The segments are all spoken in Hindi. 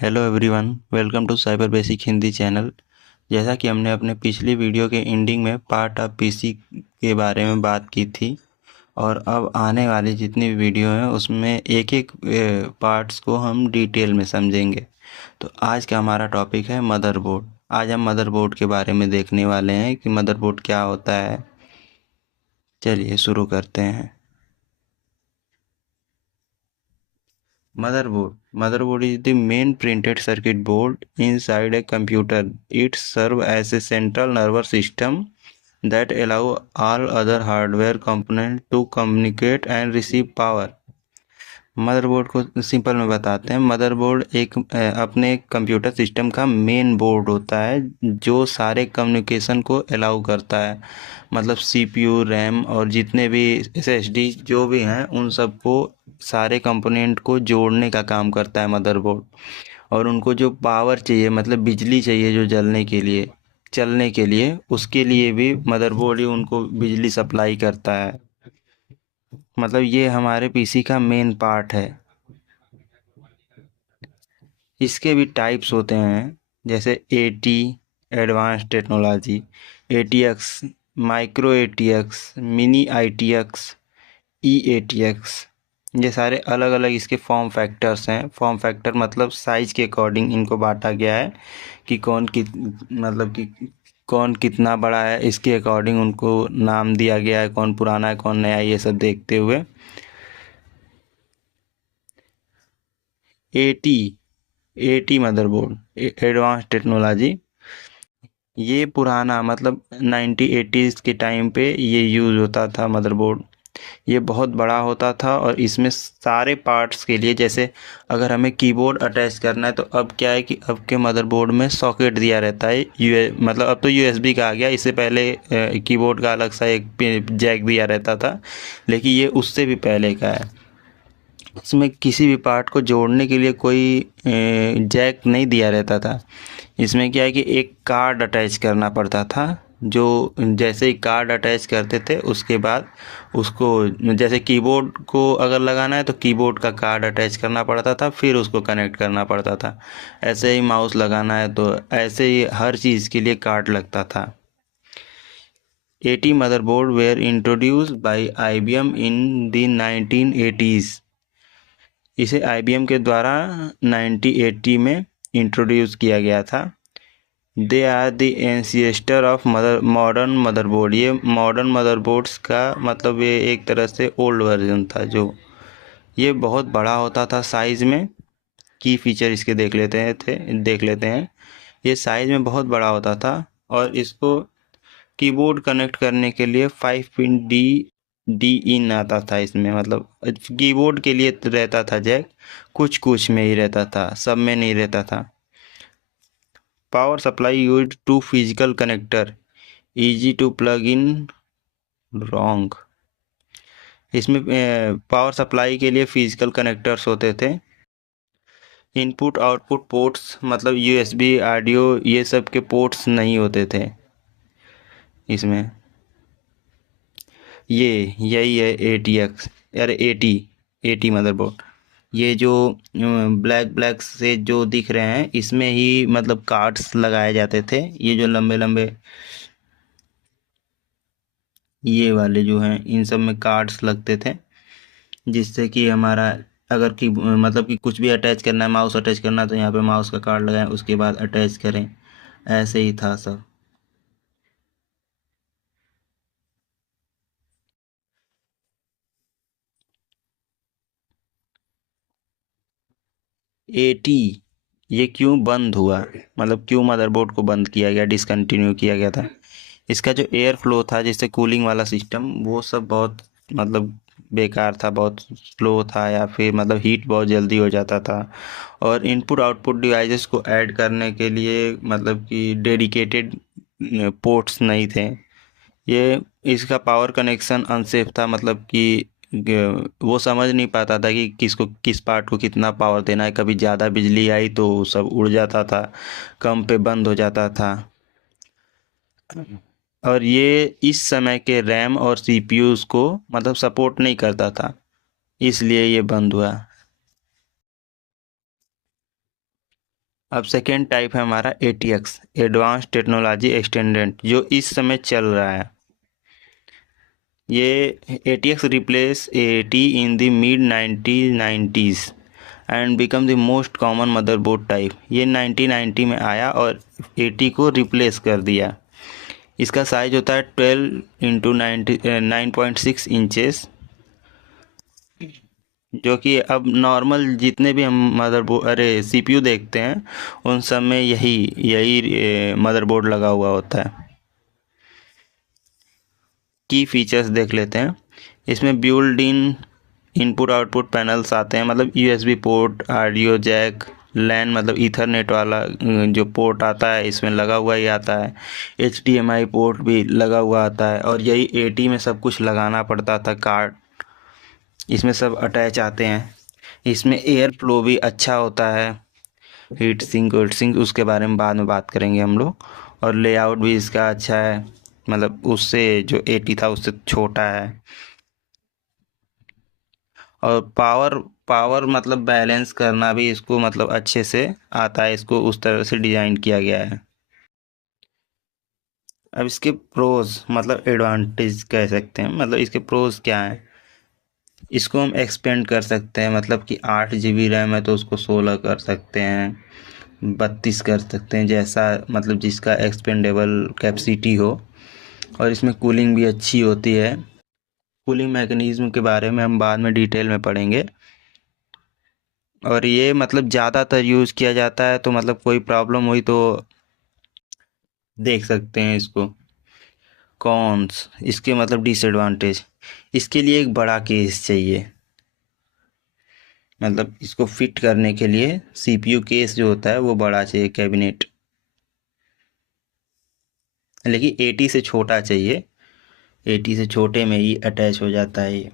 Hello everyone, welcome to cyber basic Hindi channel. जैसा कि हमने अपने पिछली वीडियो के एंडिंग में पार्ट ऑफ पीसी के बारे में बात की थी, और अब आने वाली जितनी भी वीडियो हैं उसमें एक एक पार्ट्स को हम डिटेल में समझेंगे। तो आज का हमारा टॉपिक है मदरबोर्ड। आज हम मदरबोर्ड के बारे में देखने वाले हैं कि मदरबोर्ड क्या होता है। चलिए शुरू करते हैं। Motherboard is the main printed circuit board inside a computer. It serves as a central nervous system that allow all other hardware components to communicate and receive power. Motherboard को सिंपल में बताते हैं। मदरबोर्ड एक अपने कंप्यूटर सिस्टम का मेन बोर्ड होता है जो सारे कम्युनिकेशन को अलाउ करता है। मतलब सीपीयू, रैम और जितने भी एसएसडी जो भी हैं उन सबको, सारे कंपोनेंट को जोड़ने का काम करता है मदरबोर्ड। और उनको जो पावर चाहिए, मतलब बिजली चाहिए जो जलने के लिए, चलने के लिए, उसके लिए भी मदरबोर्ड ही उनको बिजली सप्लाई करता है। मतलब ये हमारे पीसी का मेन पार्ट है। इसके भी टाइप्स होते हैं, जैसे AT advance technology, ATX, micro ATX, mini ITX, EATX. ये सारे अलग अलग इसके फॉर्म फैक्टर्स हैं। फॉर्म फैक्टर मतलब साइज के अकॉर्डिंग इनको बांटा गया है कि कौन कितना बड़ा है, इसके अकॉर्डिंग उनको नाम दिया गया है। कौन पुराना है कौन नया है, ये सब देखते हुए। Eighty eighty motherboard advance technology, ये पुराना मतलब 1980s के टाइम पे ये यूज़ होता था मदरबोर्ड। ये बहुत बड़ा होता था और इसमें सारे पार्ट्स के लिए, जैसे अगर हमें कीबोर्ड अटैच करना है तो अब क्या है कि अब के मदरबोर्ड में सॉकेट दिया रहता है। मतलब अब तो यूएसबी का आ गया, इससे पहले कीबोर्ड का अलग सा एक जैक दिया रहता था, लेकिन ये उससे भी पहले का है। इसमें किसी भी पार्ट को जोड़ने के लिए कोई जैक नहीं दिया रहता था। इसमें क्या है कि एक कार्ड अटैच करना पड़ता था, जो जैसे ही कार्ड अटैच करते थे उसके बाद उसको, जैसे कीबोर्ड को अगर लगाना है तो कीबोर्ड का कार्ड अटैच करना पड़ता था, फिर उसको कनेक्ट करना पड़ता था। ऐसे ही माउस लगाना है तो ऐसे ही हर चीज़ के लिए कार्ड लगता था। AT motherboard were introduced by IBM in the 1980s। इसे आईबीएम के द्वारा 1980 में इंट्रोड्यूस किया गया था। They are the ancestor of modern motherboard. ये मॉडर्न मदरबोर्ड्स का मतलब ये एक तरह से ओल्ड वर्जन था। जो ये बहुत बड़ा होता था साइज़ में। की फीचर इसके देख लेते हैं। ये साइज़ में बहुत बड़ा होता था और इसको कीबोर्ड कनेक्ट करने के लिए 5 पिन डी इन आता था इसमें। मतलब कीबोर्ड के लिए रहता था जैक, कुछ कुछ में ही रहता था, सब में नहीं रहता था। Power supply used to physical connector, easy to plug in, wrong. इसमें पावर सप्लाई के लिए फिजिकल कनेक्टर्स होते थे। इनपुट आउटपुट पोर्ट्स मतलब यूएसबी, ऑडियो, ये सब के पोर्ट्स नहीं होते थे इसमें। ये यही है एटीएक्स, अरे एटी एटी मदरबोर्ड। ये जो ब्लैक ब्लैक से जो दिख रहे हैं इसमें ही मतलब कार्ड्स लगाए जाते थे। ये जो लंबे लंबे ये वाले जो हैं इन सब में कार्ड्स लगते थे, जिससे कि हमारा अगर कि मतलब कि कुछ भी अटैच करना है, माउस अटैच करना है तो यहाँ पे माउस का कार्ड लगाएं, उसके बाद अटैच करें। ऐसे ही था सब। एटी ये क्यों बंद हुआ, मतलब क्यों मदरबोर्ड को बंद किया गया, डिसकंटिन्यू किया गया था। इसका जो एयर फ्लो था, जिससे कूलिंग वाला सिस्टम, वो सब बहुत मतलब बेकार था, बहुत स्लो था, या फिर मतलब हीट बहुत जल्दी हो जाता था। और इनपुट आउटपुट डिवाइसेस को ऐड करने के लिए मतलब कि डेडिकेटेड पोर्ट्स नहीं थे। ये इसका पावर कनेक्शन अनसेफ था, मतलब कि वो समझ नहीं पाता था कि किसको किस पार्ट को कितना पावर देना है। कभी ज़्यादा बिजली आई तो सब उड़ जाता था, कम पे बंद हो जाता था। और ये इस समय के रैम और सीपीयूज को मतलब सपोर्ट नहीं करता था, इसलिए ये बंद हुआ। अब सेकेंड टाइप है हमारा ATX, एडवांस टेक्नोलॉजी एक्सटेंडेड, जो इस समय चल रहा है। ये ATX replace AAT in the mid 1990s and become the most common motherboard type. ये 1990 में आया और AT को रिप्लेस कर दिया। इसका साइज होता है 12x9.6 इंचेस, जो कि अब नॉर्मल जितने भी हम मदरबोर्ड CPU देखते हैं उन सब में यही मदरबोर्ड लगा हुआ होता है। की फीचर्स देख लेते हैं। इसमें build in input output panels आते हैं, मतलब USB पोर्ट, ऑडियो जैक, लैन मतलब ईथरनेट वाला जो पोर्ट आता है इसमें लगा हुआ ही आता है। HDMI पोर्ट भी लगा हुआ आता है, और यही AT में सब कुछ लगाना पड़ता था, कार्ड इसमें सब अटैच आते हैं। इसमें एयर फ्लो भी अच्छा होता है, हीट सिंक उसके बारे में बाद में बात करेंगे हम लोग। और लेआउट भी इसका अच्छा है, मतलब उससे जो AT था उससे छोटा है। और पावर मतलब बैलेंस करना भी इसको मतलब अच्छे से आता है, इसको उस तरह से डिज़ाइन किया गया है। अब इसके प्रोज मतलब एडवांटेज कह सकते हैं, मतलब इसके प्रोज क्या हैं। इसको हम एक्सपेंड कर सकते हैं, मतलब कि 8 GB रैम है तो उसको 16 कर सकते हैं, 32 कर सकते हैं, जैसा मतलब जिसका एक्सपेंडेबल कैपेसिटी हो। और इसमें कूलिंग भी अच्छी होती है। कूलिंग मैकेनिज्म के बारे में हम बाद में डिटेल में पढ़ेंगे। और ये मतलब ज़्यादातर यूज़ किया जाता है, तो मतलब कोई प्रॉब्लम हुई तो देख सकते हैं इसको। कॉन्स इसके मतलब डिसएडवांटेज, इसके लिए एक बड़ा केस चाहिए, मतलब इसको फिट करने के लिए CPU केस जो होता है वो बड़ा चाहिए, कैबिनेट। लेकिन AT से छोटा चाहिए, AT से छोटे में ही अटैच हो जाता है ये।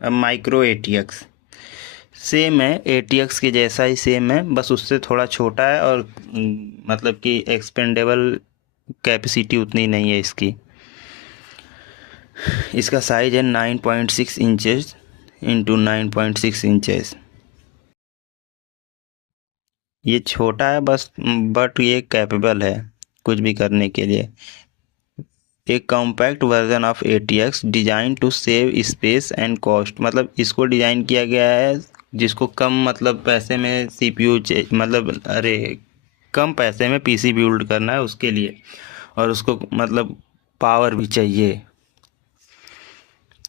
अब माइक्रो ATX सेम है, ATX के जैसा ही सेम है, बस उससे थोड़ा छोटा है, और मतलब कि एक्सपेंडेबल कैपेसिटी उतनी नहीं है इसकी। इसका साइज है 9.6 इंचेस इंटू 9.6 इंचेस। ये छोटा है बस, बट ये कैपेबल है कुछ भी करने के लिए। एक compact version of ATX design to save space and cost, मतलब इसको डिज़ाइन किया गया है जिसको कम मतलब पैसे में CPU मतलब कम पैसे में PC बिल्ड करना है उसके लिए, और उसको मतलब पावर भी चाहिए।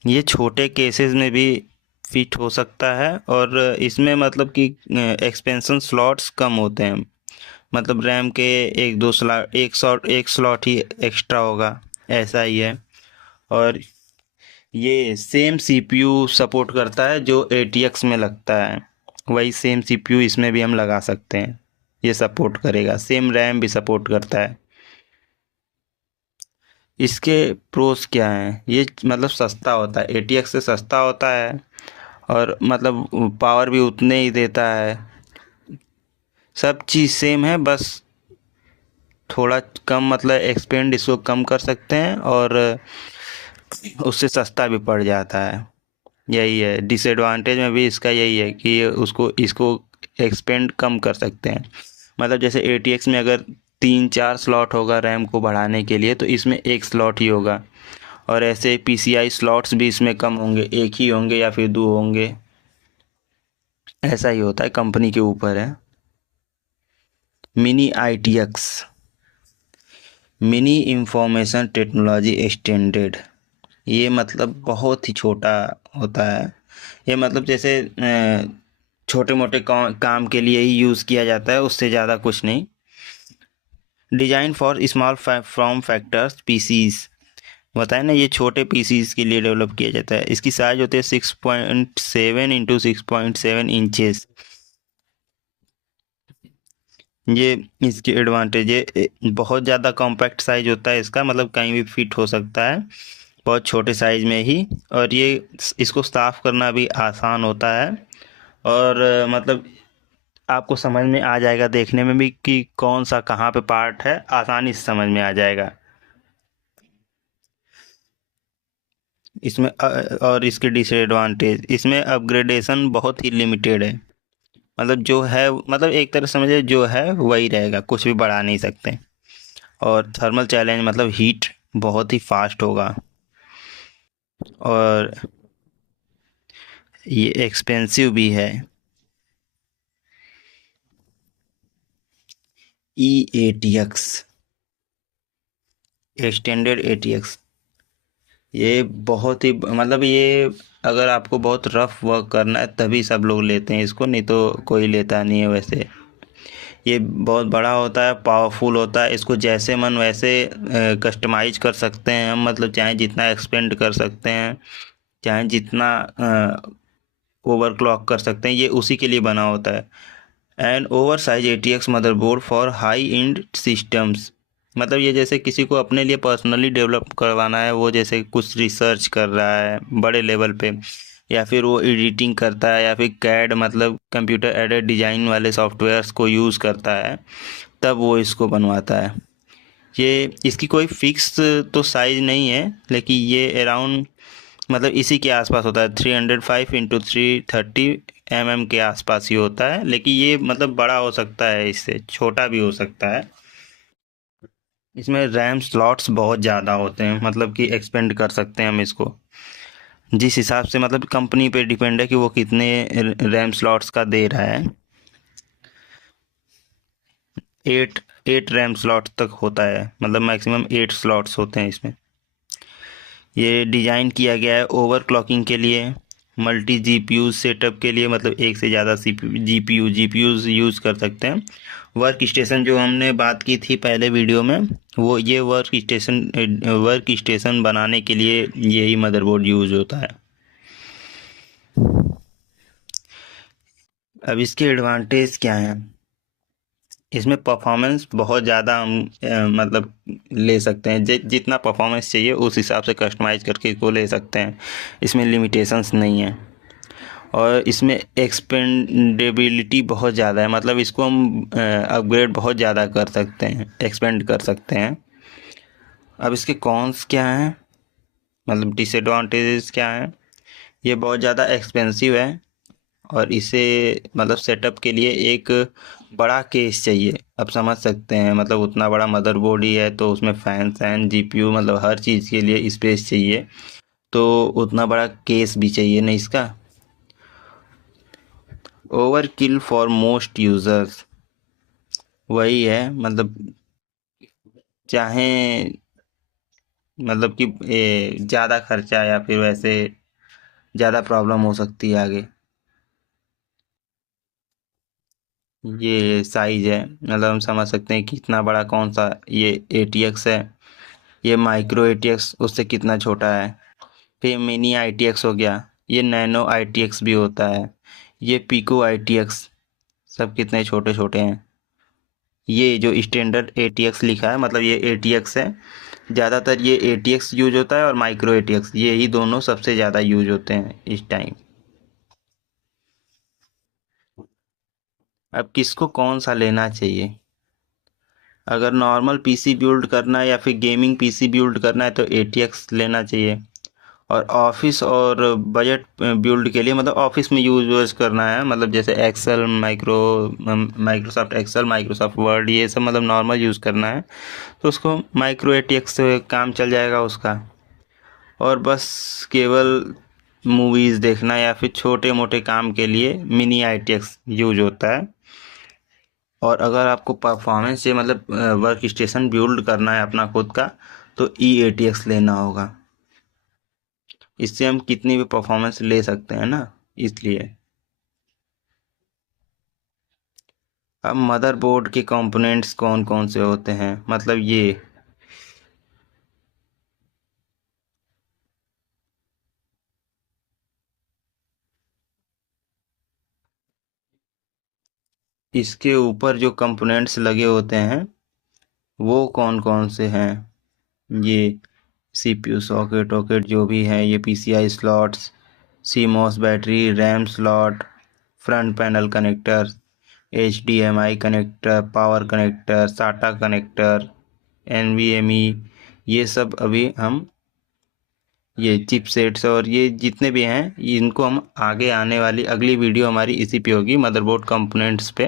ये छोटे केसेस में भी फिट हो सकता है, और इसमें मतलब कि एक्सपेंशन स्लॉट्स कम होते हैं, मतलब रैम के एक स्लॉट ही एक्स्ट्रा होगा, ऐसा ही है। और ये सेम CPU सपोर्ट करता है जो ATX में लगता है, वही सेम CPU इसमें भी हम लगा सकते हैं, ये सपोर्ट करेगा। सेम रैम भी सपोर्ट करता है। इसके प्रोस क्या हैं, ये मतलब सस्ता होता है, ATX से सस्ता होता है, और मतलब पावर भी उतने ही देता है। सब चीज़ सेम है, बस थोड़ा कम मतलब एक्सपेंड इसको कम कर सकते हैं, और उससे सस्ता भी पड़ जाता है। यही है डिसएडवांटेज में भी इसका, यही है कि ये इसको एक्सपेंड कम कर सकते हैं। मतलब जैसे ATX में अगर 3-4 स्लॉट होगा रैम को बढ़ाने के लिए, तो इसमें एक स्लॉट ही होगा। और ऐसे PCI स्लॉट्स भी इसमें कम होंगे, एक ही होंगे या फिर दो होंगे, ऐसा ही होता है, कंपनी के ऊपर है। Mini ITX, mini information technology extended, ये मतलब बहुत ही छोटा होता है। ये मतलब जैसे छोटे मोटे काम के लिए ही यूज़ किया जाता है, उससे ज़्यादा कुछ नहीं। Design for small form factors PCs, बताए ना, ये छोटे PCs के लिए डेवलप किया जाता है। इसकी साइज होती है 6.7 इंटू 6.7 इंचेस। ये इसकी एडवांटेज है, बहुत ज़्यादा कॉम्पैक्ट साइज होता है इसका, मतलब कहीं भी फिट हो सकता है बहुत छोटे साइज में ही। और ये इसको साफ़ करना भी आसान होता है, और मतलब आपको समझ में आ जाएगा देखने में भी कि कौन सा कहाँ पे पार्ट है, आसानी से समझ में आ जाएगा इसमें। और इसके डिसएडवांटेज, इसमें अपग्रेडेशन बहुत ही लिमिटेड है, मतलब जो है, मतलब एक तरह समझे जो है वही रहेगा, कुछ भी बढ़ा नहीं सकते। और थर्मल चैलेंज मतलब हीट बहुत ही फास्ट होगा। और ये एक्सपेंसिव भी है। E ATX, एक्सटेंडेड ATX, ये बहुत ही मतलब ये अगर आपको बहुत रफ वर्क करना है तभी सब लोग लेते हैं इसको, नहीं तो कोई लेता नहीं है वैसे। ये बहुत बड़ा होता है, पावरफुल होता है, इसको जैसे मन वैसे कस्टमाइज कर सकते हैं हम, मतलब चाहे जितना एक्सपेंड कर सकते हैं, चाहे जितना ओवरक्लॉक कर सकते हैं, ये उसी के लिए बना होता है। And over size ATX motherboard for high and systems, मतलब ये जैसे किसी को अपने लिए पर्सनली डेवलप करवाना है, वो जैसे कुछ रिसर्च कर रहा है बड़े लेवल पे, या फिर वो एडिटिंग करता है, या फिर कैड मतलब कंप्यूटर एडेड डिजाइन वाले सॉफ्टवेयर्स को यूज़ करता है, तब वो इसको बनवाता है। ये इसकी कोई फिक्स तो साइज़ नहीं है, लेकिन ये अराउंड मतलब इसी के आसपास होता है, 305 × 330 के आसपास ही होता है, लेकिन ये मतलब बड़ा हो सकता है, इससे छोटा भी हो सकता है। इसमें रैम स्लॉट्स बहुत ज़्यादा होते हैं, मतलब कि एक्सपेंड कर सकते हैं हम इसको जिस हिसाब से, मतलब कंपनी पे डिपेंड है कि वो कितने रैम स्लॉट्स का दे रहा है। 8 रैम स्लॉट तक होता है, मतलब मैक्सिमम 8 स्लॉट्स होते हैं इसमें। ये डिज़ाइन किया गया है ओवरक्लॉकिंग के लिए, मल्टी जीपीयू सेटअप के लिए, मतलब एक से ज़्यादा जीपीयूज यूज़ कर सकते हैं। वर्क स्टेशन जो हमने बात की थी पहले वीडियो में, वो ये वर्क स्टेशन बनाने के लिए यही मदरबोर्ड यूज़ होता है। अब इसके एडवांटेज क्या हैं? इसमें परफॉर्मेंस बहुत ज़्यादा हम मतलब ले सकते हैं, जितना परफॉर्मेंस चाहिए उस हिसाब से कस्टमाइज़ करके इसको ले सकते हैं, इसमें लिमिटेशंस नहीं है। और इसमें एक्सपेंडेबिलिटी बहुत ज़्यादा है, मतलब इसको हम अपग्रेड बहुत ज़्यादा कर सकते हैं, एक्सपेंड कर सकते हैं। अब इसके कॉन्स क्या हैं, मतलब डिसएडवांटेजेस क्या हैं? ये बहुत ज़्यादा एक्सपेंसिव है, और इसे मतलब सेटअप के लिए एक बड़ा केस चाहिए। अब समझ सकते हैं, मतलब उतना बड़ा मदरबोर्ड ही है तो उसमें फैन जीपीयू मतलब हर चीज़ के लिए स्पेस चाहिए, तो उतना बड़ा केस भी चाहिए ना इसका। Over kill for most users, वही है, मतलब चाहे मतलब कि ज़्यादा खर्चा या फिर वैसे ज़्यादा प्रॉब्लम हो सकती है आगे। ये साइज है, मतलब हम समझ सकते हैं कितना बड़ा कौन सा ये ATX है। ये माइक्रो ATX उससे कितना छोटा है। फिर मिनी ITX हो गया, ये नैनो ITX भी होता है, ये पिको ITX, सब कितने छोटे छोटे हैं। ये जो स्टैंडर्ड ATX लिखा है, मतलब ये ATX है, ज़्यादातर ये ATX यूज होता है, और माइक्रो ATX, ये ही दोनों सबसे ज़्यादा यूज होते हैं इस टाइम। अब किसको कौन सा लेना चाहिए? अगर नॉर्मल पीसी बिल्ड करना है या फिर गेमिंग पीसी बिल्ड करना है तो ATX लेना चाहिए। और ऑफिस और बजट बिल्ड के लिए, मतलब ऑफिस में यूज करना है, मतलब जैसे Excel, Microsoft Excel, Microsoft Word, ये सब मतलब नॉर्मल यूज़ करना है, तो उसको माइक्रो ATX से काम चल जाएगा उसका। और बस केवल मूवीज़ देखना या फिर छोटे मोटे काम के लिए मिनी ITX यूज होता है। और अगर आपको परफॉर्मेंस से मतलब वर्क स्टेशन बिल्ड करना है अपना खुद का, तो E ATX लेना होगा। इससे हम कितनी भी परफॉर्मेंस ले सकते हैं ना, इसलिए। अब मदरबोर्ड के कंपोनेंट्स कौन कौन से होते हैं, मतलब ये इसके ऊपर जो कंपोनेंट्स लगे होते हैं वो कौन कौन से हैं? ये CPU सॉकेट वॉकेट जो भी है, ये PCI slots, CMOS battery, RAM slot, front panel connector, HDMI connector, power connector, SATA connector, NVMe, ये सब अभी हम ये चिपसेट्स और ये जितने भी हैं इनको हम आगे आने वाली अगली वीडियो हमारी इसी पे होगी, मदरबोर्ड कंपोनेंट्स पे।